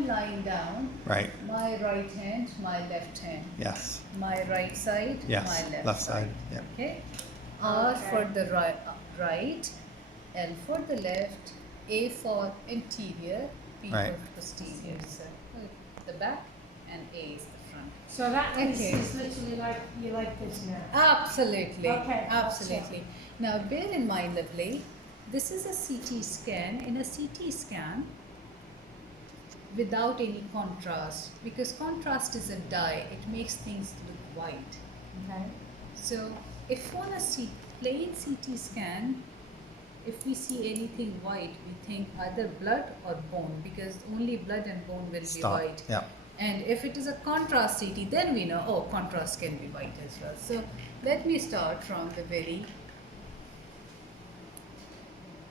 I'm lying down, Right. my right hand, my left hand. Yes. My right side, Yes. my left Side. Yep. Okay. R Okay. for the right, L for the left, A for anterior, P Right. for posterior. So the back and A is the front. So that Okay. is literally like, you like this now? Absolutely. Okay, Absolutely. Now bear in mind, lovely, this is a CT scan. In a CT scan, without any contrast, because contrast is a dye, it makes things look white. Okay. So if on a plain CT scan, if we see anything white, we think either blood or bone, because only blood and bone will Stop. be white. Yeah. And if it is a contrast CT, then we know, oh, contrast can be white as well. So let me start from the very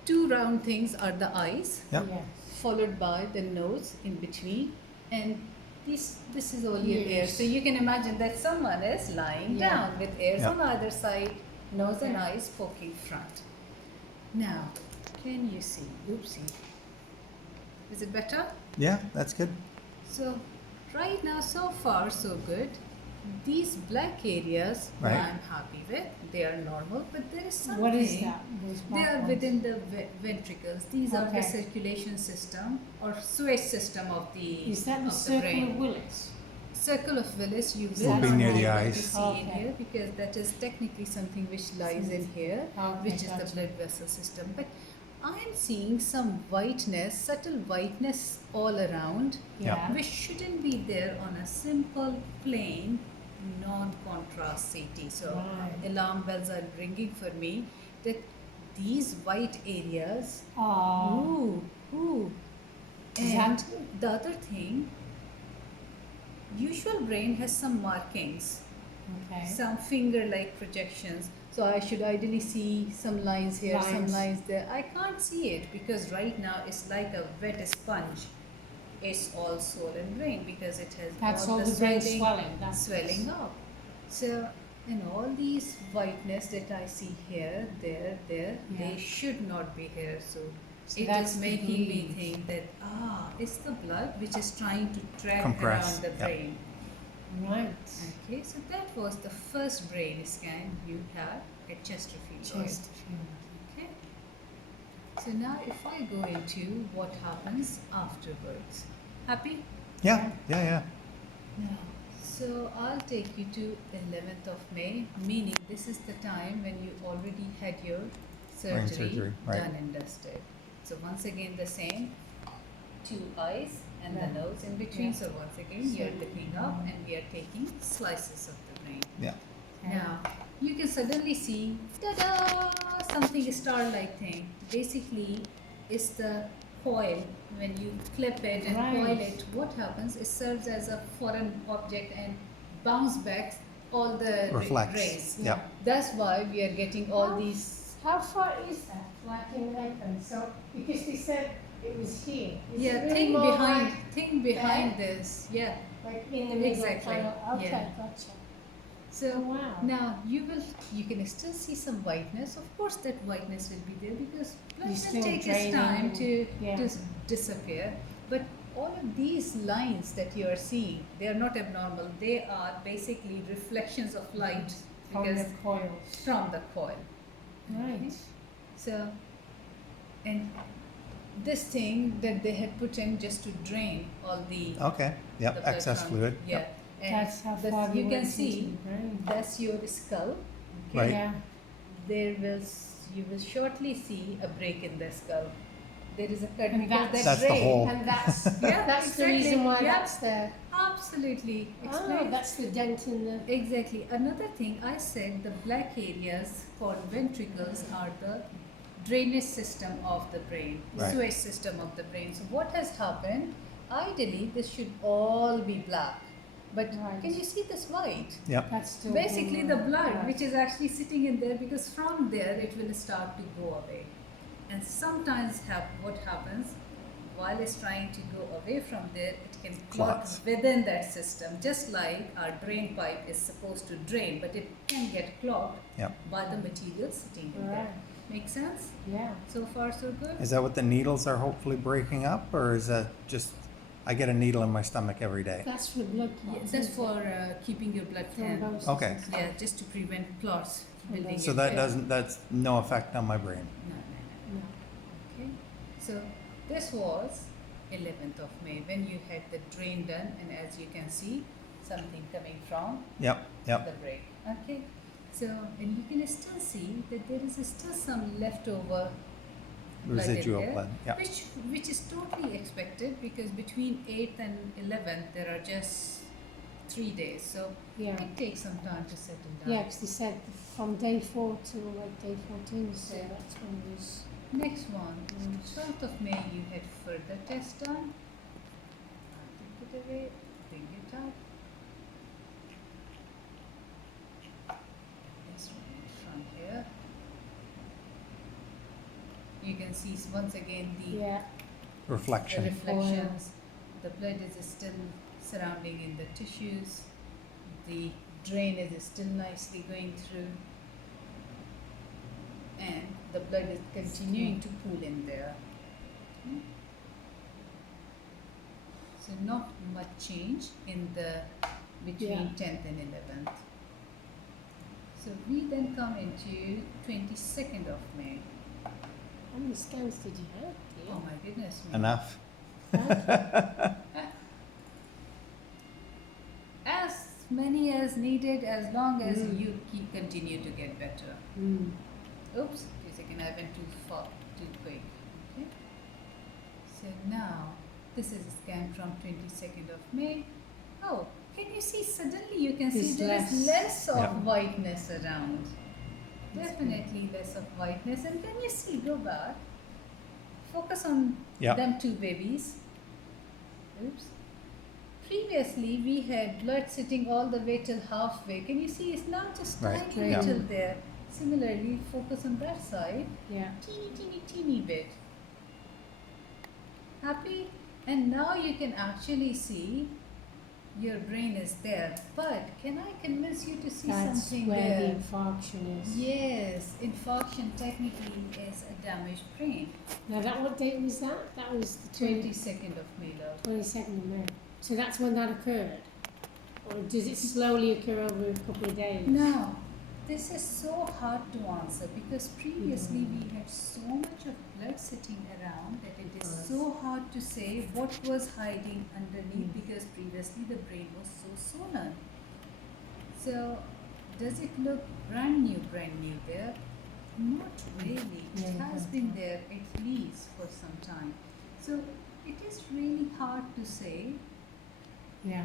two round things are the eyes, Yep. Yes. followed by the nose in between, and this is all your ears. Ears. So you can imagine that someone is lying Yeah. down with ears Yeah. on either side, nose and Yeah. eyes poking front. Now, can you see? Oopsie. Is it better? Yeah, that's good. So right now, so far so good. These black areas Right. I'm happy with. They are normal, but there is something. What is that? Those They black are ones? within the ventricles. These are the Okay. circulation system or sewage system of the Is that the of the circle brain. of Willis? Circle of Willis, you Will will be not near be the able eyes. to see in Okay. here because that is technically something which lies in here, Okay, which is the gotcha. blood vessel system. But I am seeing some whiteness, subtle whiteness all around, Yeah. which shouldn't be there on a simple, plain, non-contrast CT. So Right. alarm bells are ringing for me that these white areas, Oh. ooh. Is And that- the other thing, usual brain has some markings, Okay. some finger-like projections. So I should ideally see some lines here, some Lines. lines there. I can't see it because right now it's like a wet sponge. It's all swollen brain because it has That's all all the the brain swelling, swelling. That's swelling up. So in all these whiteness that I see here, there, Yeah. they should not be here. So So it that's is the making me bleed. think that it's the blood which is trying to track Compress, around the yeah. brain. Right. Okay, so that was the first brain scan you had at Chesterfield. Royal. Chesterfield. Okay. So now if I go into what happens afterwards. Happy? Yeah. Yeah. No. So I'll take you to 11th of May, meaning this is the time when you already had your Brain surgery, surgery, right. done and dusted. So once again the same, two eyes and Yeah. the nose in between. Yeah. So once again you're looking up and we are taking slices of the brain. Yeah. Okay. Now you can suddenly see, ta-da, something star-like thing. Basically, it's the coil. When you clip it and Right. coil it, what happens? It serves as a foreign object and bounce back all the Reflects. rays. Yeah. That's why we are getting all How- these. How far is that? Like in Lakeland? So, because they said it was here. Is it Yeah, really think more behind, think behind there? this. Yeah. Like in the middle Exactly, kind of, okay, yeah. gotcha. So Oh, wow. now you can still see some whiteness. Of course, that whiteness will be there because blood You will still take its draining time and- to yeah. disappear. But all of these lines that you are seeing, they are not abnormal. They are basically reflections of light From because the coils. from the coil. Right. So, and this thing that they had put in just to drain all the Okay. Yep. the blood Excess from- fluid. Yeah. Yep. And That's how the- far you they can went see into the brain. that's your skull. Okay? Right. Yeah. There will you will shortly see a break in the skull. There is a cut And because that That's the ray. hole. And that's Yeah, that's the exactly. reason why Yeah. that's there. Absolutely. Oh, Explain. that's the dent in the. Exactly. Another thing I said the black areas called ventricles are the drainage system of the brain, Right. sewage system of the brain. So what has happened? Ideally, this should all be black, but Right. can you see this white? Yep. That's still Basically, the blood, Right. which is actually sitting in there, because from there it will start to go away. And sometimes what happens while it's trying to go away from there, it can clot Clots. within that system, just like our drain pipe is supposed to drain, but it can get clogged Yep. by the material sitting in there. Right. Make sense? Yeah. So far, so good? Is that what the needles are hopefully breaking up, or is that just? I get a needle in my stomach every day. That's for blood Yeah, clots. that's isn't for it? keeping your blood thin. Thrombosis. Okay. Yeah, just to prevent clots building. So So in that there. doesn't, that's no effect on my brain. No, no, no. No. Okay. So this was 11th of May when you had the drain done, and as you can see, something coming from Yep, yep, the break. Okay. So and you can still see that there is still some leftover blood in residual there, blood, yeah. which is totally expected because between 8th and 11th there are just 3 days, so Yeah. it takes some time to settle down. Yeah, because they said from day 4 to like day 14, so that's when it was. Next one, 12th of May, you had further test done. I'll take it away, bring it up. This one from here. You can see once again the Yeah. Reflection. reflections. The blood is still surrounding in the tissues. The drain is still nicely going through. And the blood is continuing to pool in there. Okay. So not much change in the between Yeah. 10th and 11th. So we then come into 22nd of May. How many scans did you have, dear? Oh my goodness me. Enough. As many as needed, as long as Mm. you continue to get better. Mm. Oops, wait a second, I went too far, too quick. Okay. So now, this is a scan from 22nd of May. Oh, can you see, suddenly you can see There's there is less of Yeah. whiteness around. That's Definitely less of whiteness. And can you see, go back, focus on Yeah. them two babies. Oops. Previously, we had blood sitting all the way till halfway. Can you see? It's now just Right, tiny yeah. little there. Similarly, focus on that side. Yeah. Teeny bit. Happy? And now you can actually see your brain is there. But can I convince you to see That's something where there? the infarction is. Yes, infarction technically is a damaged brain. Now, what date was that? That was the 22nd of May, love. 22nd of May. So that's when that occurred? Or does it slowly occur over a couple of days? Now, this is so hard to answer because previously we had so much of blood sitting around that it is so hard to say what was hiding underneath because previously the brain was so swollen. So, does it look brand new there? Not really. It Yeah, has been there at least for some time. So, it is really hard to say. Yeah.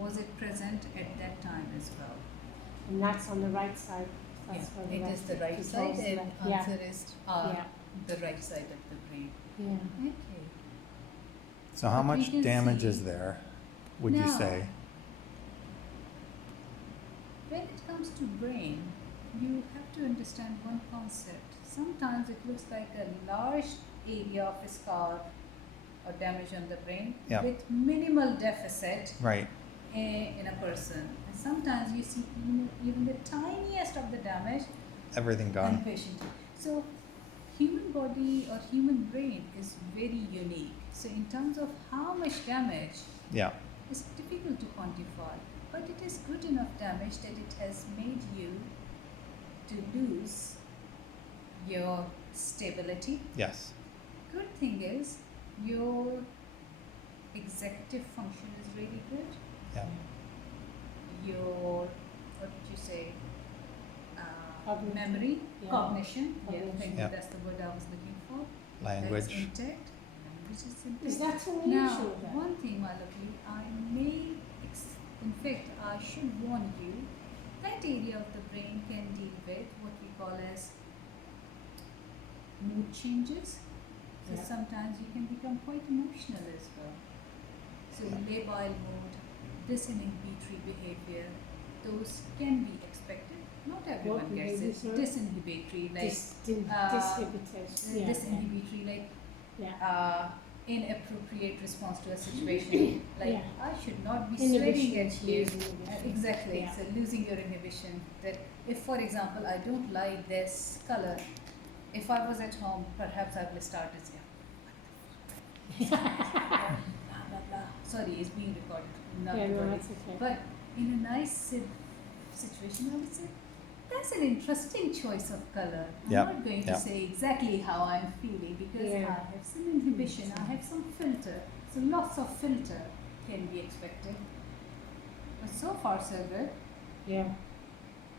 Was it present at that time as well? And that's on the right side. That's where the It is rest the right side controls the and left. Yeah. answer is Yeah. the right side of the brain. Yeah. Okay. So how But we much can damage see- is there, would you Now- say? When it comes to brain, you have to understand one concept. Sometimes it looks like a large area of a scar or damage on the brain Yeah. with minimal deficit Right, in a person. And sometimes you see even the tiniest of the damage everything and gone. patient. So, human body or human brain is very unique. So, in terms of how much damage, Yeah, it's difficult to quantify. But it is good enough damage that it has made you to lose your stability. yes, Good thing is your executive function is really good. yeah, Your what did you say? Cognitive. Memory, Yeah. cognition. Yeah, Cognition. thank you. Yeah. That's the word I was looking for. language. That's intact. Language is intact. Is that Now, unusual then? one thing, my lovely, I may, in fact, I should warn you, that area of the brain can deal with what we call as mood changes. So Yeah. sometimes you can become quite emotional as well. So labile mood, disinhibitory behavior, those can be expected. Not everyone What gets behavior, it. sorry? Disinhibitory, like Disinhibitors. Yeah. disinhibitory, like Yeah. inappropriate response to a situation. Like Yeah. I should not be swearing Inhibition, at you. losing inhibition. Exactly. Yeah. So losing your inhibition. That if, for example, I don't like this color, if I was at home, perhaps I will start to say, "What the fuck? Blah, blah, blah, sorry, it's being recorded, not Yeah, no, recorded. that's okay. But in a nice situation, I would say that's an interesting choice of color. I'm Yeah, not going yeah. to say exactly how I'm feeling because Yeah. I have some inhibition, I have some filter. So lots of filter can be expected. But so far so good. Yeah,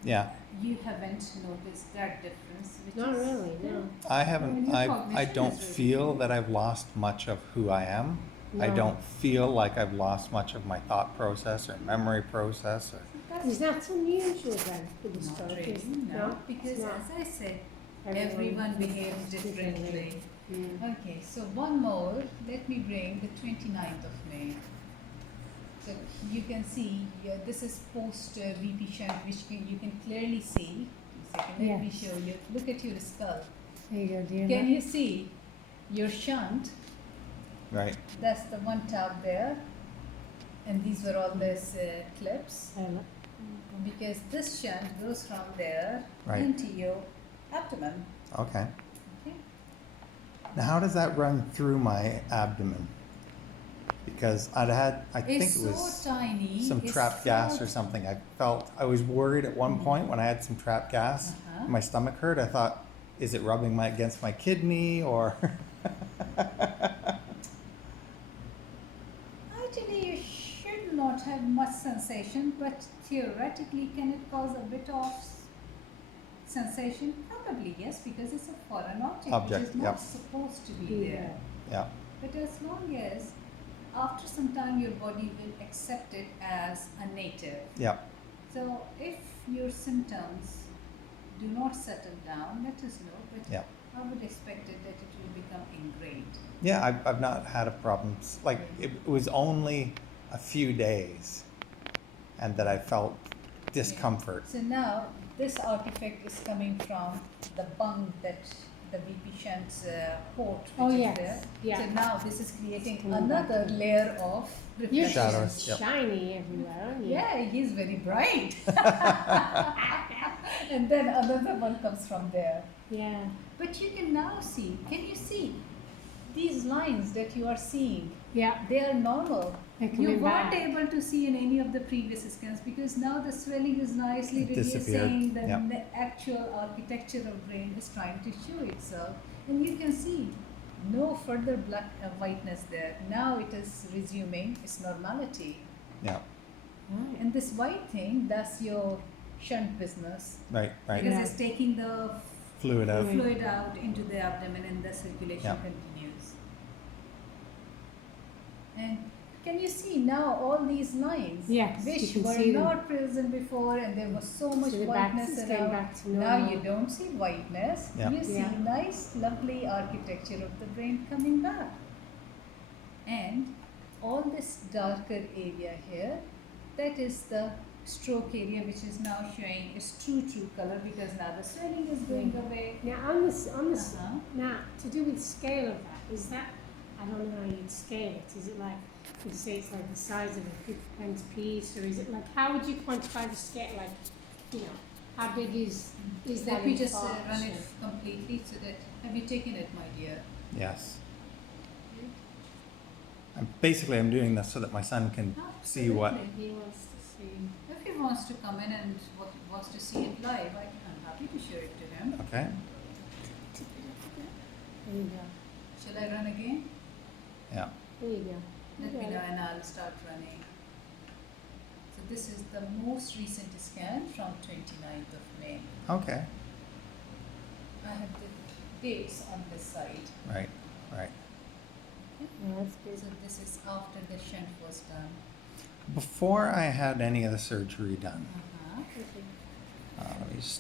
Yeah, You haven't noticed that difference, which not is really, no. I When haven't, your I cognition don't is really feel good. that I've lost much of who I am. I No. don't feel like I've lost much of my thought process or memory process or, Is that unusual then with the Not stroke? really, Is- no, because it's not. as I said, everyone behaves differently. Mm. Okay, so one more, let me bring the 29th of May. So you can see, this is post VP shunt, which you can clearly see. Second, let me Yes. show you. Look at your skull. There you go, dear. Can you see your shunt? right? That's the one tab there. And these were all these clips. Because this shunt goes from there Right. into your abdomen. Okay. Okay? Now, how does that run through my abdomen? Because I think It's it was so tiny. some it's trapped gas so or something. I was worried at one point when I had some trapped gas, Uh-huh. my stomach hurt. I thought, is it rubbing against my kidney or? Actually, you should not have much sensation, but theoretically, can it cause a bit of sensation? Probably yes, because it's a foreign object, Object, which is not yep. supposed to be Be there. there. Yeah, But as long as after some time your body will accept it as a native. yeah, So if your symptoms do not settle down, let us know. But yeah. I would expect it that it will become ingrained. Yeah, I've not had a problem. Like, it was only a few days and that I felt discomfort. So now this artifact is coming from the bung that the VP Shant's port, which Oh, is yes, there. yeah. So now this is creating Coming back. another layer of You're reflection. Shadows, yep. shiny everywhere, aren't you? Yeah, he's very bright. And then another one comes from there. Yeah. But you can now see, can you see these lines that you are seeing? Yeah. They are normal. They're You coming weren't back. able to see in any of the previous scans because now the swelling is nicely It disappeared, reducing, the yeah. actual architecture of brain is trying to show itself. And you can see no further black whiteness there. Now it is resuming its normality. Yeah, Right. And this white thing, that's your shunt business. right, right. Because Yeah. it's taking the Fluid out. Fluid. fluid out into the abdomen and the circulation Yeah. continues. And can you see now all these lines Yes, you which can were see them. not present before and there was so much So the back whiteness is going around. back to Now normal. you don't see whiteness, Yeah. you see Yeah. nice lovely architecture of the brain coming back. And all this darker area here, that is the stroke area which is now showing its true color because now the swelling is going away. Now on this Uh-huh. now to do with scale of that, is that I don't know how you'd scale it. Is it like you'd say it's like the size of a 50-pence piece, or is it like how would you quantify the scale? Like, you know, how big is that? Let me just run infarction? it completely so that, have you taken it, my dear? Yes. I'm doing this so that my son can see what. Absolutely. He wants to see. If he wants to come in and wants to see it live, I'm happy to show it to him. Okay. There you go. Shall I run again? Yeah. There you go. Let me Okay. know and I'll start running. So this is the most recent scan from 29th of May. Okay. I have the dates on this side. Right. Right. Yeah, that's good. So this is after the shunt was done. Before I had any of the surgery done, Uh-huh. Okay. let me just